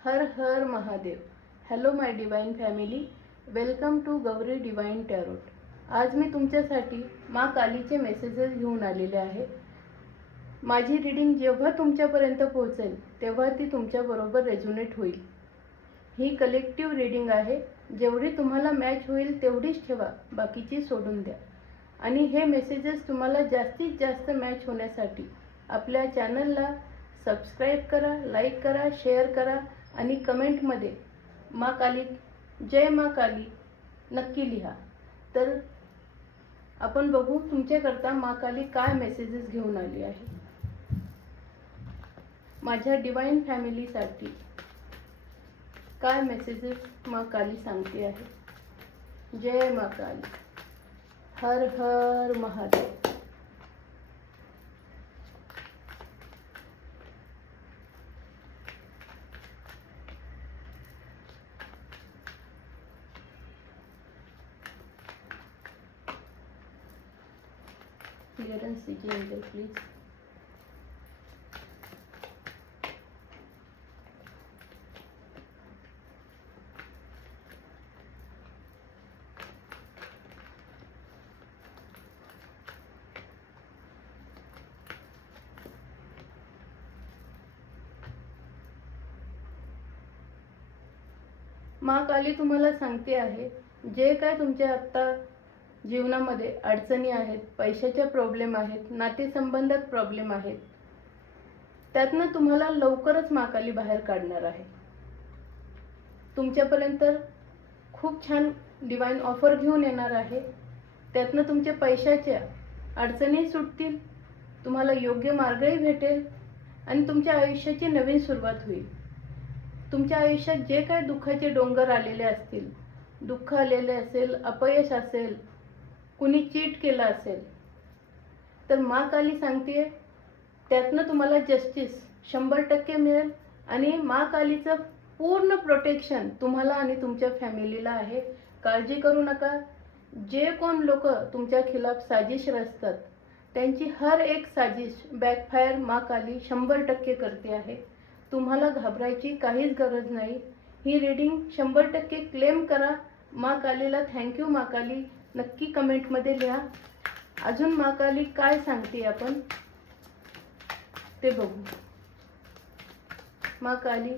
Her her Mahadev. Hello my divine family, welcome to Gauri divine tarot. आज मी तुमच्यासाठी माँ कालीचे मेसेजेस घेऊन आलेले आहे. माझी रीडिंग जेव्हा तुमच्यापर्यंत पोहोचेल तेव्हा ती तुमच्याबरोबर रेझोनेट होईल. ही कलेक्टिव्ह रीडिंग आहे. जेवढी तुम्हाला मॅच होईल तेवढीच ठेवा, बाकीची सोडून द्या. आणि हे मेसेजेस तुम्हाला जास्तीत जास्त मॅच होण्यासाठी आपल्या चॅनलला सबस्क्राईब करा, लाईक करा, शेअर करा आणि कमेंटमध्ये माँ काली, जय माँ काली नक्की लिहा. तर आपण बघू तुमच्याकरता माँ काली काय मेसेजेस घेऊन आली आहे. माझ्या डिवाइन फॅमिलीसाठी काय मेसेजेस माँ काली सांगते आहे. जय माँ काली, हर हर महादेव. Clearance dीजिए एंजल प्लीज. माँ काली तुम्हाला सांगते आहे, जे काय तुमच्या आत्ता जीवनामध्ये अडचणी आहेत, पैशाच्या प्रॉब्लेम आहेत, नातेसंबंधात प्रॉब्लेम आहेत, त्यातनं तुम्हाला लवकरच माँ काली बाहेर काढणार आहे. तुमच्यापर्यंत खूप छान डिवाइन ऑफर घेऊन येणार आहे. त्यातनं तुमच्या पैशाच्या अडचणी सुटतील, तुम्हाला योग्य मार्गही भेटेल आणि तुमच्या आयुष्याची नवीन सुरुवात होईल. तुमच्या आयुष्यात जे काय दुःखाचे डोंगर आलेले असतील, दुःख आलेले असेल, अपयश असेल, कुणी चीट केलं असेल, तर माँ काली सांगते त्यातनं तुम्हाला जस्टिस 100% मिळेल आणि माँ कालीचं पूर्ण प्रोटेक्शन तुम्हाला आणि तुमच्या फॅमिलीला आहे. काळजी करू नका. जे कोण लोक तुमच्या खिलाफ साजिश रचतात त्यांची हर एक साजिश बॅकफायर माँ काली 100% करते आहे. तुम्हाला घाबरायची काहीच गरज नाही. ही रीडिंग 100% क्लेम करा. माँ कालीला थँक्यू माँ काली नक्की कमेंटमध्ये लिहा. अजून माँ काली काय सांगते आपण ते बघू. माँ काली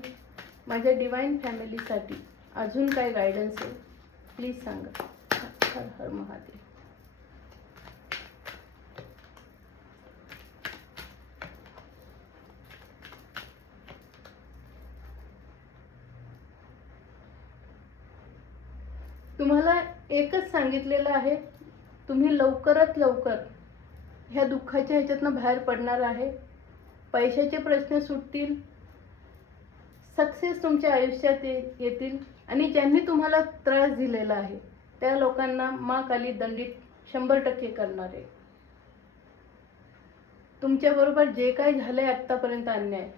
माझ्या डिवाइन फॅमिलीसाठी अजून काय गायडन्स आहे प्लीज सांगा. हर हर महादेव. तुम्हाला एकच सांगितलेलं आहे, तुम्ही लवकरात लवकर ह्या दुःखाच्या ह्याच्यातनं बाहेर पडणार आहे. पैशाचे प्रश्न सुटतील, सक्सेस तुमच्या आयुष्यात येतील आणि ज्यांनी तुम्हाला त्रास दिलेला आहे त्या लोकांना माँ काली दंडित 100% करणार आहे. तुमच्याबरोबर जे काय झालंय आत्तापर्यंत अन्याय,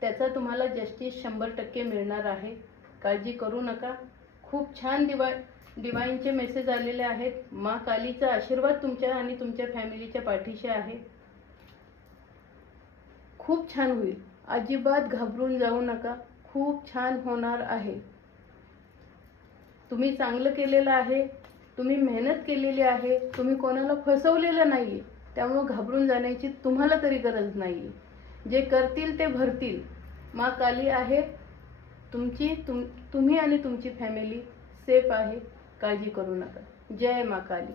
त्याचा तुम्हाला जस्टिस 100% मिळणार आहे. काळजी करू नका. खूप छान डिवाइनचे मेसेज आलेले आहेत. माँ कालीचा आशीर्वाद तुमच्या आणि तुमच्या फॅमिलीच्या पाठीशी आहे. खूप छान होईल. अजिबात घाबरून जाऊ नका. खूप छान होणार आहे. तुम्ही चांगलं केलेलं आहे, तुम्ही मेहनत केलेली आहे, तुम्ही कोणाला फसवलेलं नाहीये, त्यामुळे घाबरून जाण्याची तुम्हाला तरी गरज नाहीये. जे करतील ते भरतील. माँ काली आहे. तुम्ही आणि तुमची फॅमिली सेफ आहे. काळजी करू नका. जय माँ काली.